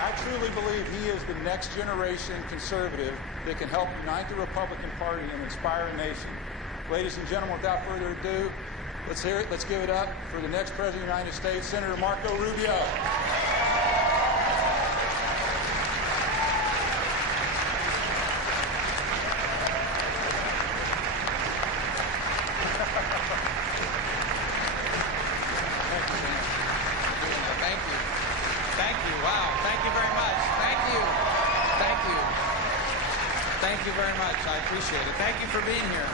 I truly believe he is the next generation conservative that can help unite the Republican Party and inspire a nation. Ladies and gentlemen, without further ado, let's hear it. Let's give it up for the next President of the United States, Senator Marco Rubio. Thank you very much. I appreciate it. Thank you for being here.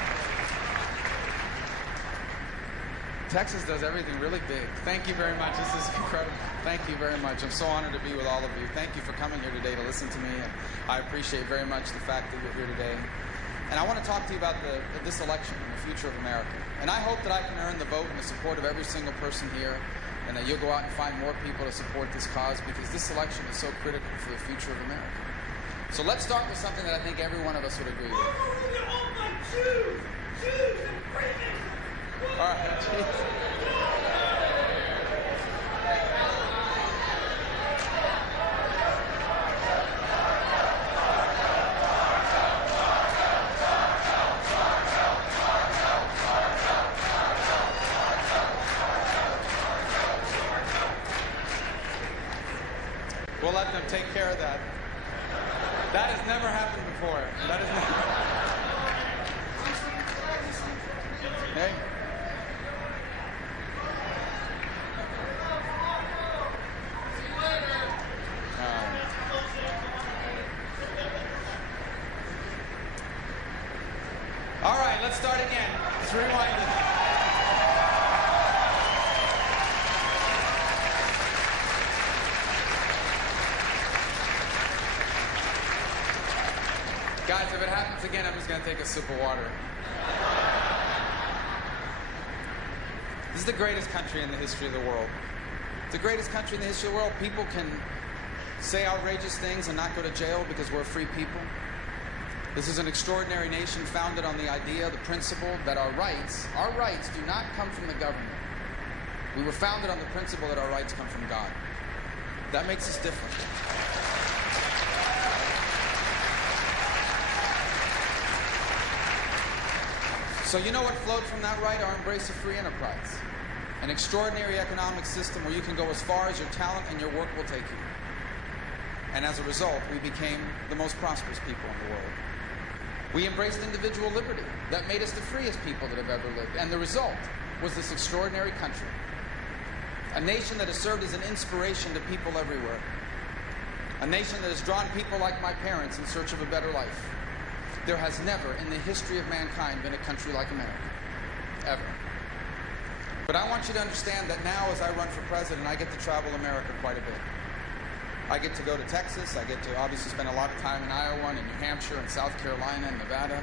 Texas does everything really big. Thank you very much. This is incredible. Thank you very much. I'm so honored to be with all of you. Thank you for coming here today to listen to me. And I appreciate very much the fact that you're here today. And I want to talk to you about this election and the future of America. And I hope that I can earn the vote and the support of every single person here, and that you'll go out and find more people to support this cause, because this election is so critical for the future of America. So let's start with something that I think every one of us would agree with. All right, geez. We'll let them take care of that. That has never happened before. That has never. Hey. All right, let's start again. Let's rewind it. Guys, if it happens again, I'm just going to take a sip of water. This is the greatest country in the history of the world. It's the greatest country in the history of the world. People can say outrageous things and not go to jail because we're free people. This is an extraordinary nation founded on the idea, the principle that our rights do not come from the government. We were founded on the principle that our rights come from God. That makes us different. So you know what flowed from that right? Our embrace of free enterprise. An extraordinary economic system where you can go as far as your talent and your work will take you. And as a result, we became the most prosperous people in the world. We embraced individual liberty that made us the freest people that have ever lived. And the result was this extraordinary country. A nation that has served as an inspiration to people everywhere. A nation that has drawn people like my parents in search of a better life. There has never in the history of mankind been a country like America. Ever. But I want you to understand that now, as I run for president, I get to travel America quite a bit. I get to go to Texas. I get to obviously spend a lot of time in Iowa and in New Hampshire and South Carolina and Nevada.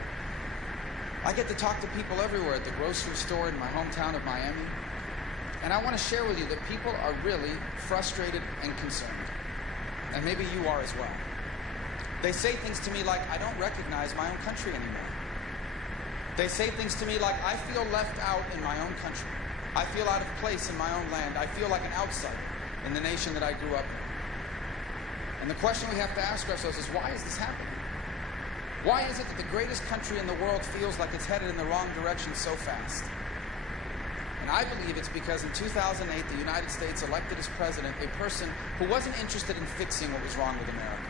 I get to talk to people everywhere, at the grocery store in my hometown of Miami. And I want to share with you that people are really frustrated and concerned. And maybe you are as well. They say things to me like, I don't recognize my own country anymore. They say things to me like, I feel left out in my own country. I feel out of place in my own land. I feel like an outsider in the nation that I grew up in. And the question we have to ask ourselves is, why is this happening? Why is it that the greatest country in the world feels like it's headed in the wrong direction so fast? And I believe it's because in 2008, the United States elected as president a person who wasn't interested in fixing what was wrong with America.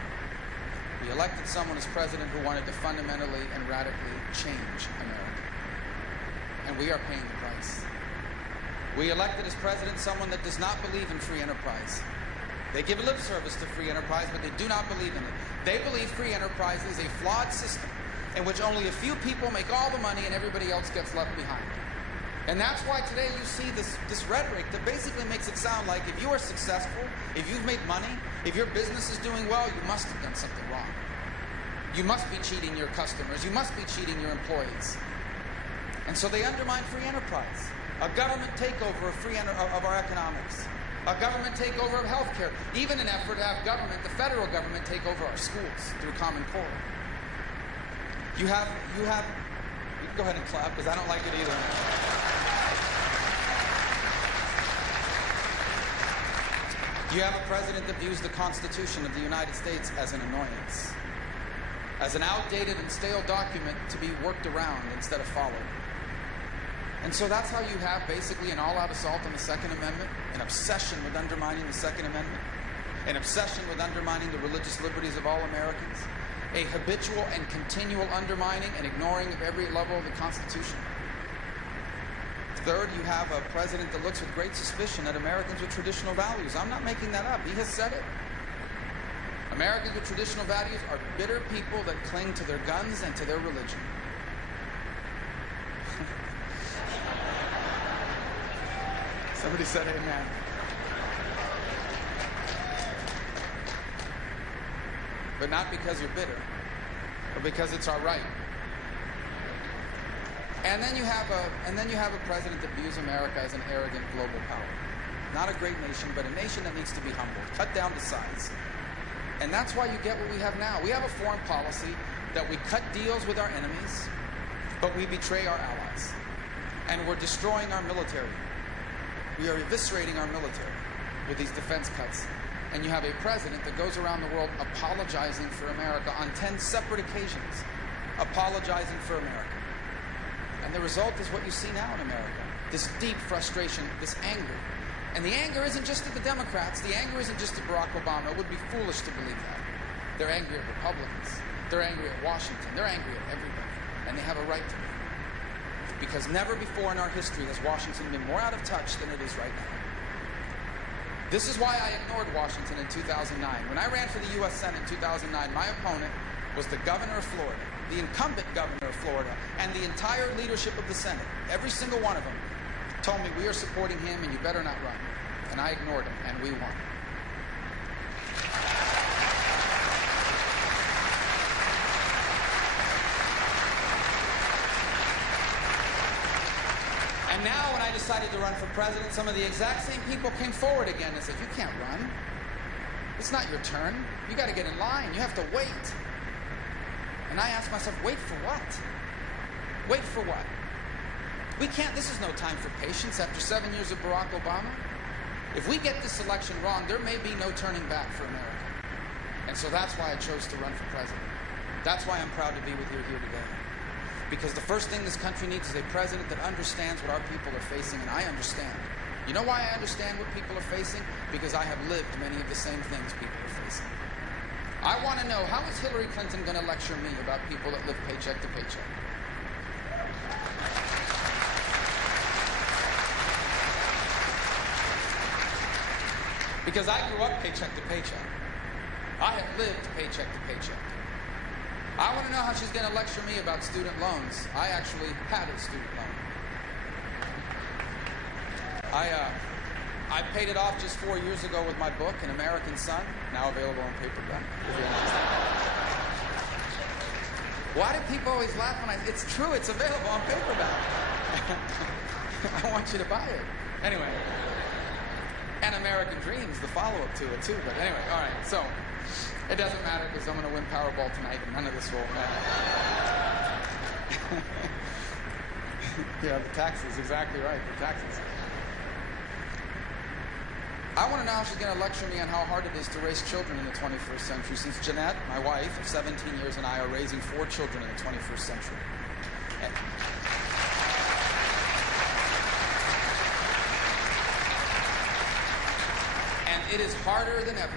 We elected someone as president who wanted to fundamentally and radically change America. And we are paying the price. We elected as president someone that does not believe in free enterprise. They give lip service to free enterprise, but they do not believe in it. They believe free enterprise is a flawed system in which only a few people make all the money and everybody else gets left behind. And that's why today you see this rhetoric that basically makes it sound like if you are successful, if you've made money, if your business is doing well, you must have done something wrong. You must be cheating your customers. You must be cheating your employees. And so they undermine free enterprise. A government takeover of our economics. A government takeover of healthcare. Even an effort to have government, the federal government, take over our schools through Common Core. You can go ahead and clap because I don't like it either. You have a president that views the Constitution of the United States as an annoyance, as an outdated and stale document to be worked around instead of followed. And so that's how you have basically an all-out assault on the Second Amendment, an obsession with undermining the Second Amendment, an obsession with undermining the religious liberties of all Americans, a habitual and continual undermining and ignoring of every level of the Constitution. Third, you have a president that looks with great suspicion at Americans with traditional values. I'm not making that up. He has said it. Americans with traditional values are bitter people that cling to their guns and to their religion. Somebody said amen. But not because you're bitter, but because it's our right. And then you have a president that views America as an arrogant global power. Not a great nation, but a nation that needs to be humbled, cut down to size. And that's why you get what we have now. We have a foreign policy that we cut deals with our enemies, but we betray our allies. And we're destroying our military. We are eviscerating our military with these defense cuts. And you have a president that goes around the world apologizing for America on 10 separate occasions. Apologizing for America. And the result is what you see now in America. This deep frustration, this anger. And the anger isn't just at the Democrats. The anger isn't just at Barack Obama. It would be foolish to believe that. They're angry at Republicans. They're angry at Washington. They're angry at everybody. And they have a right to be. Because never before in our history has Washington been more out of touch than it is right now. This is why I ignored Washington in 2009. When I ran for the U.S. Senate in 2009, my opponent was the governor of Florida, the incumbent governor of Florida, and the entire leadership of the Senate. Every single one of them told me, we are supporting him and you better not run. And I ignored him, and we won. And now when I decided to run for president, some of the exact same people came forward again and said, you can't run. It's not your turn. You got to get in line. You have to wait. And I asked myself, wait for what? Wait for what? We can't, this is no time for patience after 7 years of Barack Obama. If we get this election wrong, there may be no turning back for America. And so that's why I chose to run for president. That's why I'm proud to be with you here today. Because the first thing this country needs is a president that understands what our people are facing, and I understand. You know why I understand what people are facing? Because I have lived many of the same things people are facing. I want to know, how is Hillary Clinton going to lecture me about people that live paycheck to paycheck? Because I grew up paycheck to paycheck. I have lived paycheck to paycheck. I want to know how she's going to lecture me about student loans. I actually had a student loan. I paid it off just 4 years ago with my book, An American Son, now available on paperback. Why do people always laugh when it's true, it's available on paperback. I want you to buy it. Anyway. And American Dreams, the follow-up to it too. But anyway, all right, so it doesn't matter because I'm going to win Powerball tonight and none of this will matter. Yeah, the taxes, exactly right, the taxes. I want to know how she's going to lecture me on how hard it is to raise children in the 21st century, since Jeanette, my wife of 17 years, and I are raising 4 children in the 21st century. And it is harder than ever.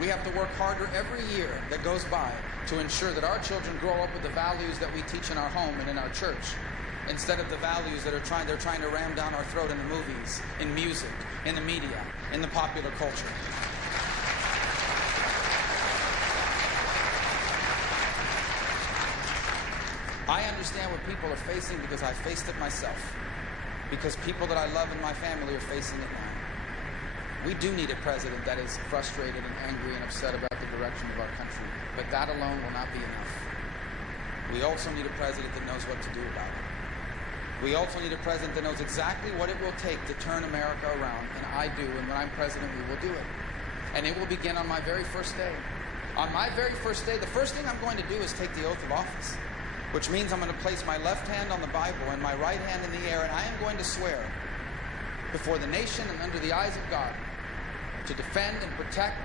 We have to work harder every year that goes by to ensure that our children grow up with the values that we teach in our home and in our church, instead of the values that they're trying to ram down our throat in the movies, in music, in the media, in the popular culture. I understand what people are facing because I faced it myself. Because people that I love in my family are facing it now. We do need a president that is frustrated and angry and upset about the direction of our country, but that alone will not be enough. We also need a president that knows what to do about it. We also need a president that knows exactly what it will take to turn America around, and I do, and when I'm president, we will do it. And it will begin on my very first day. On my very first day, the first thing I'm going to do is take the oath of office, which means I'm going to place my left hand on the Bible and my right hand in the air, and I am going to swear before the nation and under the eyes of God to defend and protect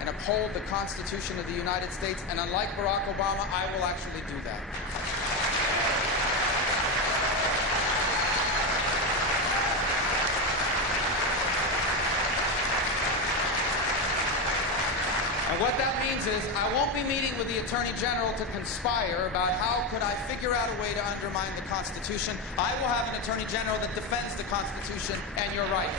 and uphold the Constitution of the United States, and unlike Barack Obama, I will actually do that. And what that means is I won't be meeting with the Attorney General to conspire about how could I figure out a way to undermine the Constitution. I will have an Attorney General that defends the Constitution and your rights.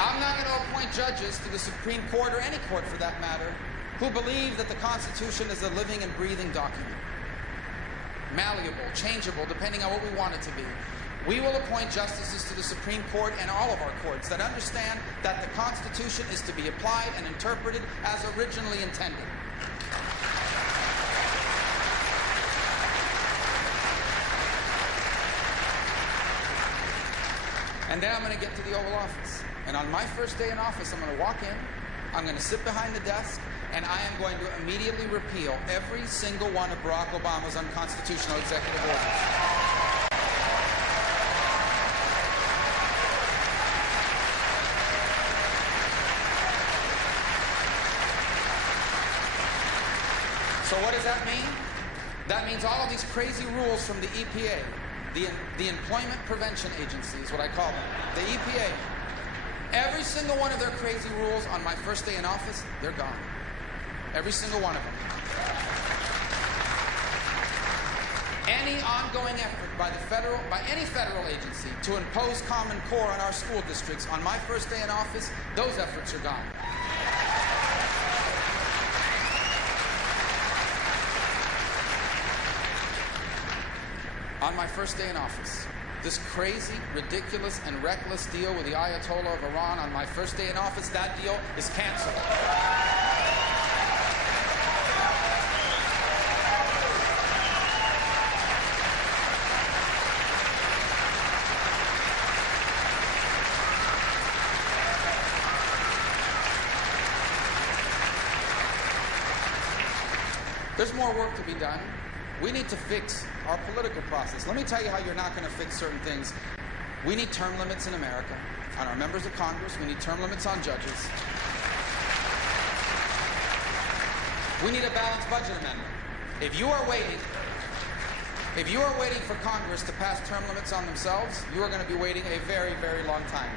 I'm not going to appoint judges to the Supreme Court, or any court for that matter, who believe that the Constitution is a living and breathing document. Malleable, changeable, depending on what we want it to be. We will appoint justices to the Supreme Court and all of our courts that understand that the Constitution is to be applied and interpreted as originally intended. And then I'm going to get to the Oval Office. And on my first day in office, I'm going to walk in, I'm going to sit behind the desk, and I am going to immediately repeal every single one of Barack Obama's unconstitutional executive orders. So what does that mean? That means all of these crazy rules from the EPA, the Employment Prevention Agency is what I call them, the EPA. Every single one of their crazy rules on my first day in office, they're gone. Every single one of them. Any ongoing effort by any federal agency to impose Common Core on our school districts on my first day in office, those efforts are gone. On my first day in office, this crazy, ridiculous, and reckless deal with the Ayatollah of Iran on my first day in office, that deal is canceled. There's more work to be done. We need to fix our political process. Let me tell you how you're not going to fix certain things. We need term limits in America on our members of Congress. We need term limits on judges. We need a balanced budget amendment. If you are waiting for Congress to pass term limits on themselves, you are going to be waiting a very, very long time.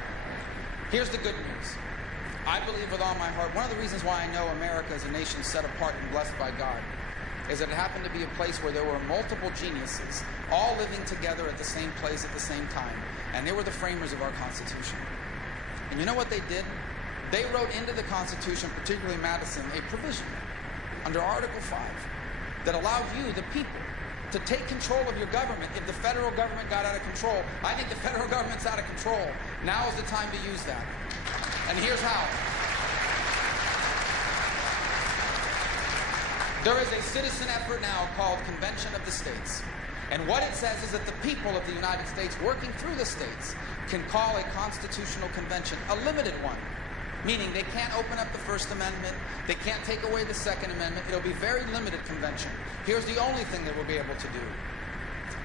Here's the good news. I believe with all my heart, one of the reasons why I know America is a nation set apart and blessed by God is that it happened to be a place where there were multiple geniuses all living together at the same place at the same time. And they were the framers of our Constitution. And you know what they did? They wrote into the Constitution, particularly Madison, a provision under Article 5 that allowed you, the people, to take control of your government if the federal government got out of control. I think the federal government's out of control. Now is the time to use that. And here's how. There is a citizen effort now called Convention of the States. And what it says is that the people of the United States working through the states can call a constitutional convention, a limited one, meaning they can't open up the First Amendment, they can't take away the Second Amendment. It'll be very limited convention. Here's the only thing that we'll be able to do.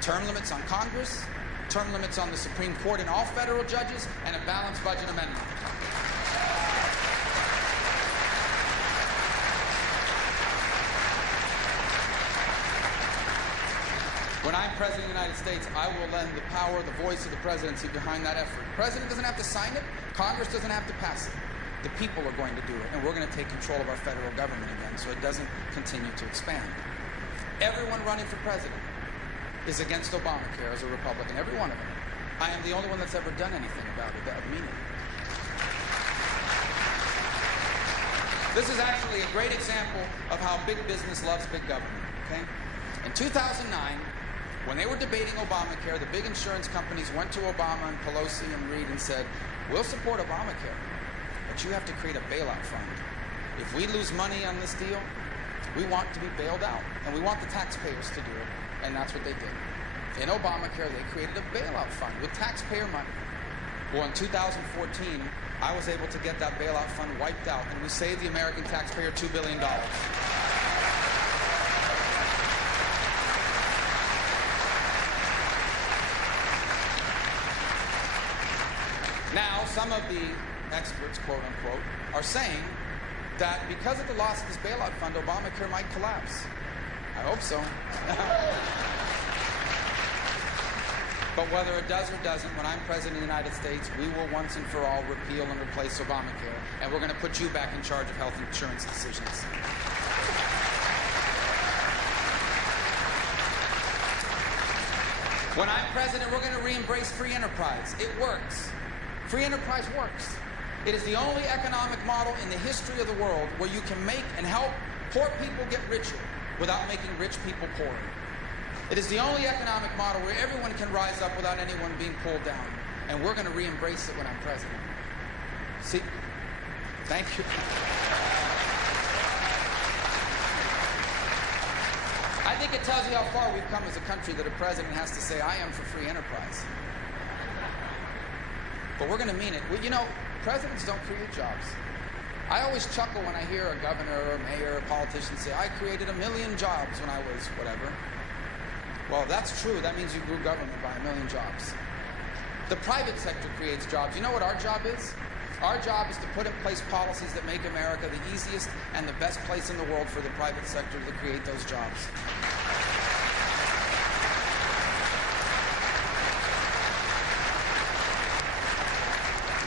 Term limits on Congress, term limits on the Supreme Court and all federal judges, and a balanced budget amendment. When I'm President of the United States, I will lend the power, the voice of the presidency behind that effort. The President doesn't have to sign it. Congress doesn't have to pass it. The people are going to do it, and we're going to take control of our federal government again so it doesn't continue to expand. Everyone running for president is against Obamacare as a Republican, every one of them. I am the only one that's ever done anything about it, that mean it. This is actually a great example of how big business loves big government, okay? In 2009, when they were debating Obamacare, the big insurance companies went to Obama and Pelosi and Reid and said, we'll support Obamacare, but you have to create a bailout fund. If we lose money on this deal, we want to be bailed out, and we want the taxpayers to do it, and that's what they did. In Obamacare, they created a bailout fund with taxpayer money. Well, in 2014, I was able to get that bailout fund wiped out, and we saved the American taxpayer $2 billion. Now, some of the experts, quote unquote, are saying that because of the loss of this bailout fund, Obamacare might collapse. I hope so. But whether it does or doesn't, when I'm President of the United States, we will once and for all repeal and replace Obamacare, and we're going to put you back in charge of health insurance decisions. When I'm president, we're going to re-embrace free enterprise. It works. Free enterprise works. It is the only economic model in the history of the world where you can make and help poor people get richer without making rich people poorer. It is the only economic model where everyone can rise up without anyone being pulled down. And we're going to re-embrace it when I'm president. See? Thank you. I think it tells you how far we've come as a country that a president has to say, I am for free enterprise. But we're going to mean it. Well, you know, presidents don't create jobs. I always chuckle when I hear a governor or a mayor or a politician say, I created 1 million jobs when I was whatever. Well, if that's true, that means you grew government by 1 million jobs. The private sector creates jobs. You know what our job is? Our job is to put in place policies that make America the easiest and the best place in the world for the private sector to create those jobs.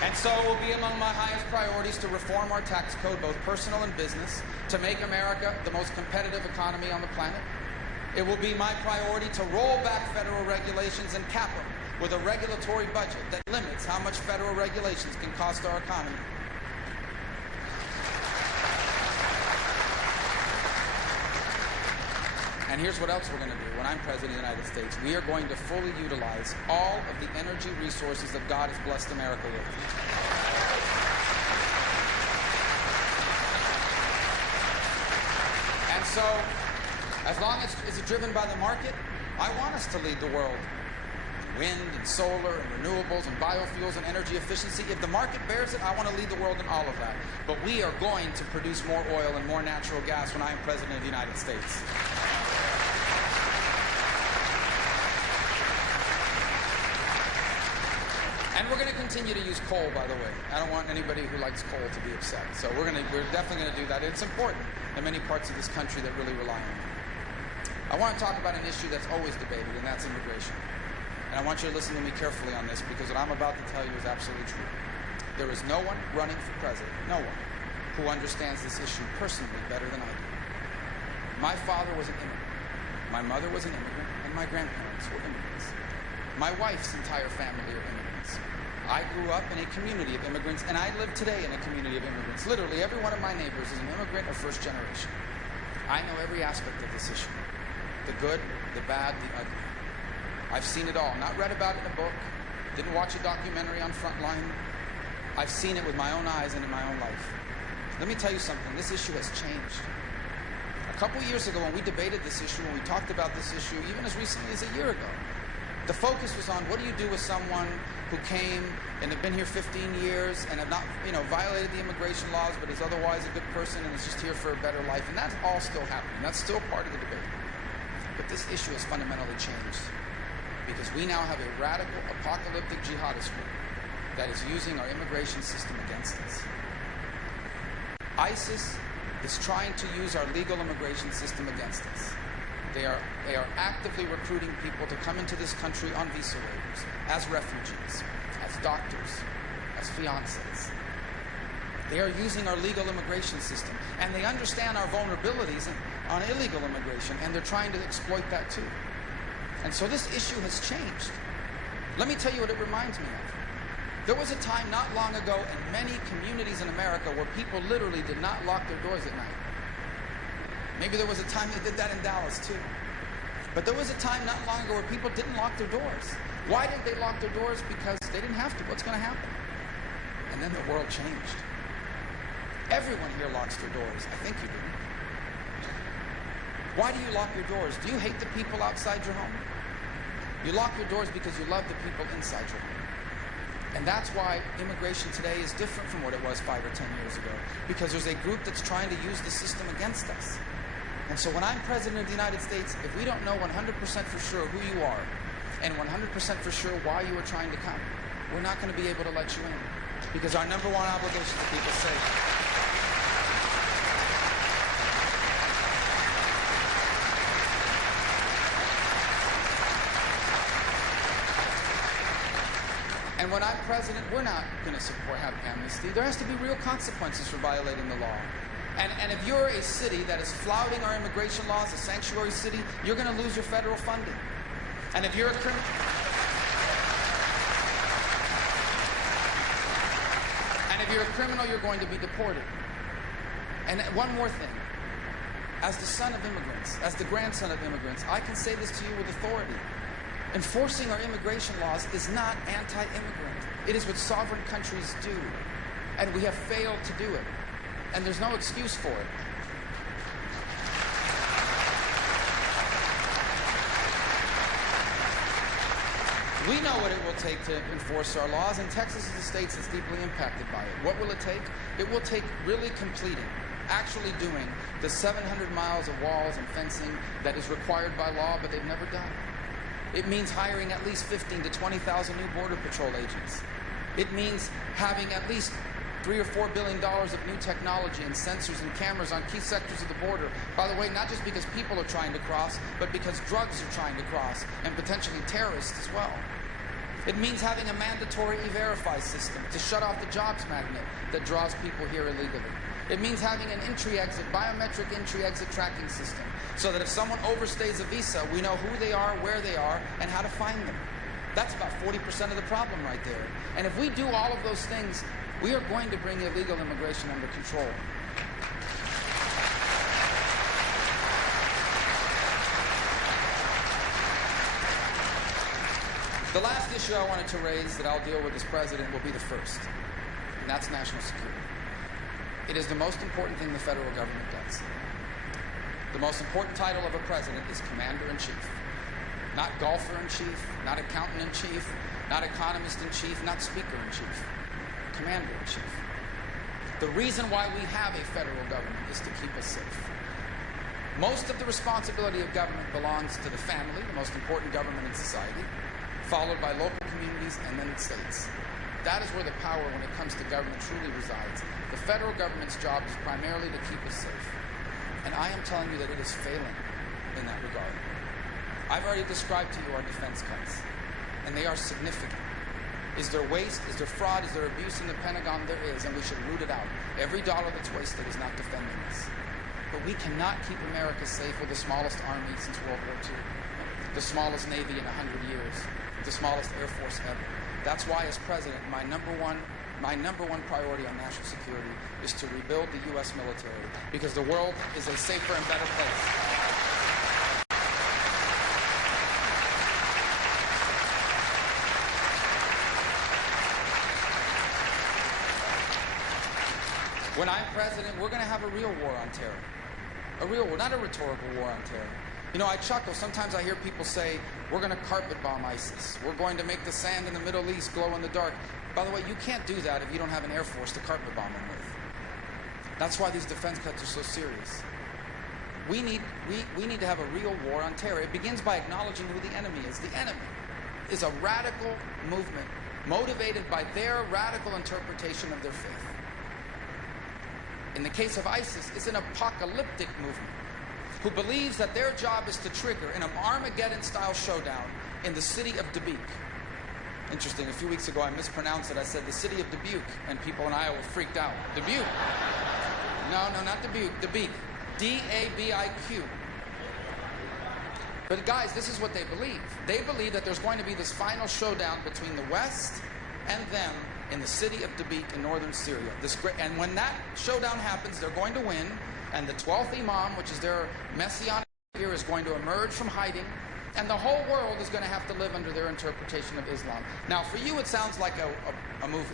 And so it will be among my highest priorities to reform our tax code, both personal and business, to make America the most competitive economy on the planet. It will be my priority to roll back federal regulations and cap them with a regulatory budget that limits how much federal regulations can cost our economy. And here's what else we're going to do when I'm President of the United States. We are going to fully utilize all of the energy resources that God has blessed America with. And so, as long as it's driven by the market, I want us to lead the world. Wind and solar and renewables and biofuels and energy efficiency. If the market bears it, I want to lead the world in all of that. But we are going to produce more oil and more natural gas when I am President of the United States. And we're going to continue to use coal, by the way. I don't want anybody who likes coal to be upset. So we're definitely going to do that. It's important in many parts of this country that really rely on it. I want to talk about an issue that's always debated, and that's immigration. And I want you to listen to me carefully on this, because what I'm about to tell you is absolutely true. There is no one running for president, no one, who understands this issue personally better than I do. My father was an immigrant. My mother was an immigrant, and my grandparents were immigrants. My wife's entire family are immigrants. I grew up in a community of immigrants, and I live today in a community of immigrants. Literally, every one of my neighbors is an immigrant or first generation. I know every aspect of this issue. The good, the bad, the ugly. I've seen it all. Not read about it in a book. Didn't watch a documentary on Frontline. I've seen it with my own eyes and in my own life. Let me tell you something. This issue has changed. A couple years ago when we debated this issue, when we talked about this issue, even as recently as a year ago, the focus was on what do you do with someone who came and have been here 15 years and have not, violated the immigration laws, but is otherwise a good person and is just here for a better life. And that's all still happening. That's still part of the debate. But this issue has fundamentally changed because we now have a radical, apocalyptic jihadist group that is using our immigration system against us. ISIS is trying to use our legal immigration system against us. They are actively recruiting people to come into this country on visa waivers, as refugees, as doctors, as fiancés. They are using our legal immigration system, and they understand our vulnerabilities on illegal immigration, and they're trying to exploit that too. And so this issue has changed. Let me tell you what it reminds me of. There was a time not long ago in many communities in America where people literally did not lock their doors at night. Maybe there was a time they did that in Dallas too. But there was a time not long ago where people didn't lock their doors. Why did they lock their doors? Because they didn't have to. What's going to happen? And then the world changed. Everyone here locks their doors. I think you do. Why do you lock your doors? Do you hate the people outside your home? You lock your doors because you love the people inside your home. And that's why immigration today is different from what it was 5 or 10 years ago. Because there's a group that's trying to use the system against us. And so when I'm President of the United States, if we don't know 100% for sure who you are, and 100% for sure why you are trying to come, we're not going to be able to let you in, because our number one obligation is to keep us safe. And when I'm president, we're not going to have amnesty. There has to be real consequences for violating the law. And if you're a city that is flouting our immigration laws, a sanctuary city, you're going to lose your federal funding. And if you're a criminal... And if you're a criminal, you're going to be deported. And one more thing. As the son of immigrants, as the grandson of immigrants, I can say this to you with authority. Enforcing our immigration laws is not anti-immigrant. It is what sovereign countries do. And we have failed to do it. And there's no excuse for it. We know what it will take to enforce our laws, and Texas is a state that's deeply impacted by it. What will it take? It will take really completing, actually doing the 700 miles of walls and fencing that is required by law, but they've never done. It means hiring at least 15,000 to 20,000 new Border Patrol agents. It means having at least $3 or $4 billion of new technology and sensors and cameras on key sectors of the border. By the way, not just because people are trying to cross, but because drugs are trying to cross, and potentially terrorists as well. It means having a mandatory E-Verify system to shut off the jobs magnet that draws people here illegally. It means having an entry-exit, biometric entry-exit tracking system, so that if someone overstays a visa, we know who they are, where they are, and how to find them. That's about 40% of the problem right there. And if we do all of those things, we are going to bring illegal immigration under control. The last issue I wanted to raise that I'll deal with as president will be the first, and that's national security. It is the most important thing the federal government does. The most important title of a president is commander-in-chief. Not golfer-in-chief, not accountant-in-chief, not economist-in-chief, not speaker-in-chief. Commander-in-chief. The reason why we have a federal government is to keep us safe. Most of the responsibility of government belongs to the family, the most important government in society, followed by local communities and then states. That is where the power when it comes to government truly resides. The federal government's job is primarily to keep us safe. And I am telling you that it is failing in that regard. I've already described to you our defense cuts, and they are significant. Is there waste? Is there fraud? Is there abuse in the Pentagon? There is, and we should root it out. Every dollar that's wasted is not defending us. But we cannot keep America safe with the smallest army since World War II, the smallest Navy in 100 years, the smallest Air Force ever. That's why, as president, my number one priority on national security is to rebuild the U.S. military, because the world is a safer and better place. When I'm president, we're going to have a real war on terror. A real war, not a rhetorical war on terror. You know, I chuckle. Sometimes I hear people say, we're going to carpet bomb ISIS. We're going to make the sand in the Middle East glow in the dark. By the way, you can't do that if you don't have an air force to carpet bomb them with. That's why these defense cuts are so serious. We need to have a real war on terror. It begins by acknowledging who the enemy is. The enemy is a radical movement motivated by their radical interpretation of their faith. In the case of ISIS, it's an apocalyptic movement who believes that their job is to trigger an Armageddon-style showdown in the city of Dubuque. Interesting, a few weeks ago I mispronounced it. I said the city of Dubuque, and people in Iowa freaked out. Dubuque. No, not Dubuque. Dubuque. D-A-B-I-Q. But guys, this is what they believe. They believe that there's going to be this final showdown between the West and them in the city of Dubuque in northern Syria. And when that showdown happens, they're going to win, and the 12th Imam, which is their messianic figure, is going to emerge from hiding, and the whole world is going to have to live under their interpretation of Islam. Now, for you, it sounds like a movie.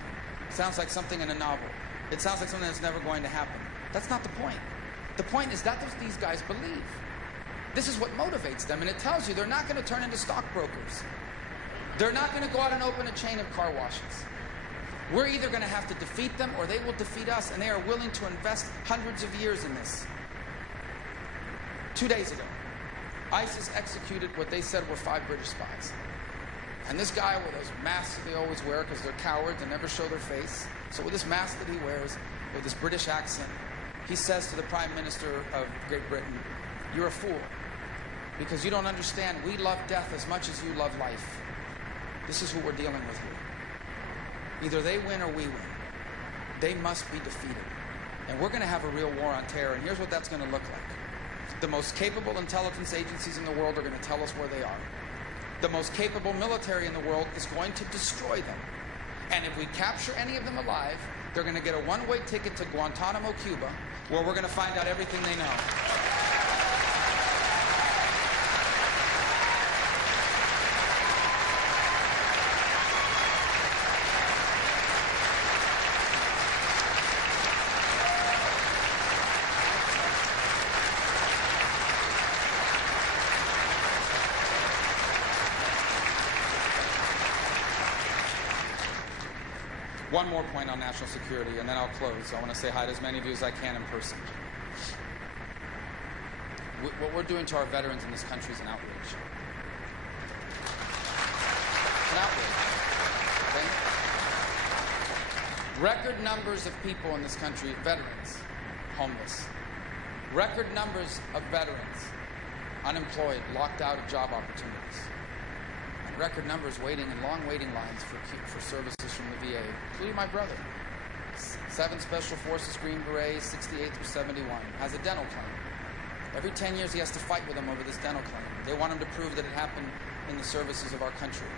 It sounds like something in a novel. It sounds like something that's never going to happen. That's not the point. The point is that these guys believe. This is what motivates them, and it tells you they're not going to turn into stockbrokers. They're not going to go out and open a chain of car washes. We're either going to have to defeat them or they will defeat us, and they are willing to invest hundreds of years in this. 2 days ago, ISIS executed what they said were 5 British spies. And this guy with those masks that they always wear because they're cowards and never show their face. So with this mask that he wears, with this British accent, he says to the Prime Minister of Great Britain, "You're a fool, because you don't understand. We love death as much as you love life. This is who we're dealing with here. Either they win or we win. They must be defeated. And we're going to have a real war on terror, and here's what that's going to look like. The most capable intelligence agencies in the world are going to tell us where they are. The most capable military in the world is going to destroy them. And if we capture any of them alive, they're going to get a one-way ticket to Guantanamo, Cuba, where we're going to find out everything they know." One more point on national security, and then I'll close. I want to say hi to as many of you as I can in person. What we're doing to our veterans in this country is an outrage. It's an outrage. Okay? Record numbers of people in this country, veterans, homeless. Record numbers of veterans, unemployed, locked out of job opportunities. Record numbers waiting in long waiting lines for services from the VA, including my brother. 7 Special Forces Green Berets, 68 through 71, has a dental claim. Every 10 years he has to fight with them over this dental claim. They want him to prove that it happened in the services of our country.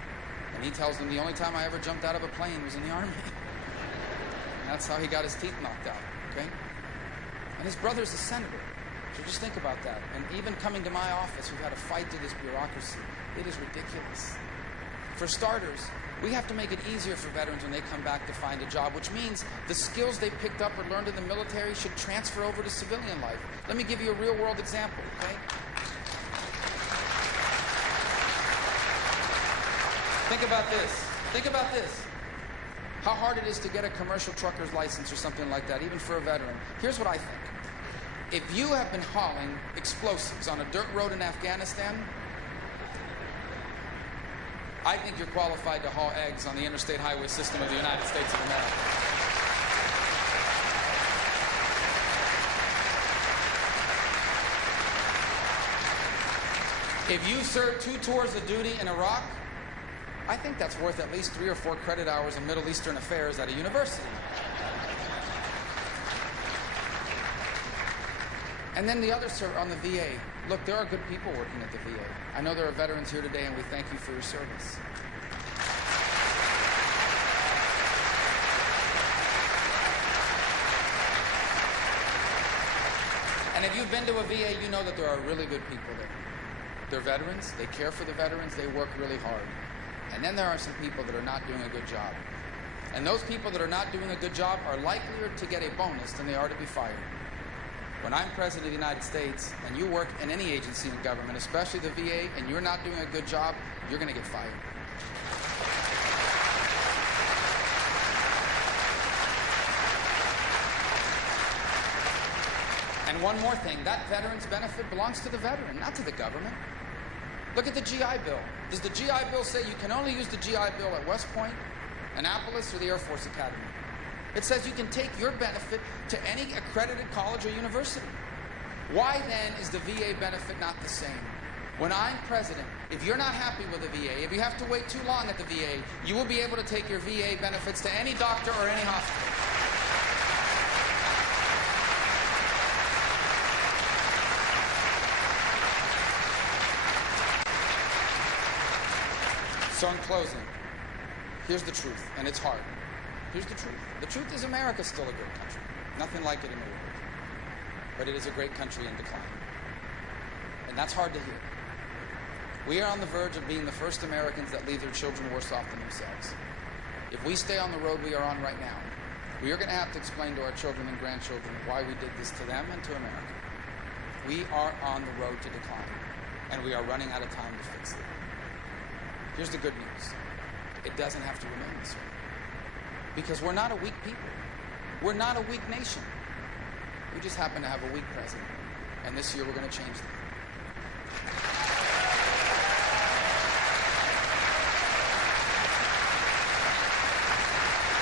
And he tells them the only time I ever jumped out of a plane was in the Army. And that's how he got his teeth knocked out, okay? And his brother's a senator. So just think about that. And even coming to my office, we've had to fight through this bureaucracy. It is ridiculous. For starters, we have to make it easier for veterans when they come back to find a job, which means the skills they picked up or learned in the military should transfer over to civilian life. Let me give you a real-world example, okay? Think about this. Think about this. How hard it is to get a commercial trucker's license or something like that, even for a veteran. Here's what I think. If you have been hauling explosives on a dirt road in Afghanistan, I think you're qualified to haul eggs on the interstate highway system of the United States of America. If you served 2 tours of duty in Iraq, I think that's worth at least 3 or 4 credit hours in Middle Eastern affairs at a university. And then the other on the VA. Look, there are good people working at the VA. I know there are veterans here today, and we thank you for your service. And if you've been to a VA, you know that there are really good people there. They're veterans, they care for the veterans, they work really hard. And then there are some people that are not doing a good job. And those people that are not doing a good job are likelier to get a bonus than they are to be fired. When I'm President of the United States and you work in any agency in government, especially the VA, and you're not doing a good job, you're going to get fired. And one more thing, that veteran's benefit belongs to the veteran, not to the government. Look at the GI Bill. Does the GI Bill say you can only use the GI Bill at West Point, Annapolis, or the Air Force Academy? It says you can take your benefit to any accredited college or university. Why then is the VA benefit not the same? When I'm president, if you're not happy with the VA, if you have to wait too long at the VA, you will be able to take your VA benefits to any doctor or any hospital. So in closing, here's the truth, and it's hard. Here's the truth. The truth is America's still a great country. Nothing like it in the world. But it is a great country in decline. And that's hard to hear. We are on the verge of being the first Americans that leave their children worse off than themselves. If we stay on the road we are on right now, we are going to have to explain to our children and grandchildren why we did this to them and to America. We are on the road to decline, and we are running out of time to fix it. Here's the good news. It doesn't have to remain this way. Because we're not a weak people. We're not a weak nation. We just happen to have a weak president. And this year we're going to change that.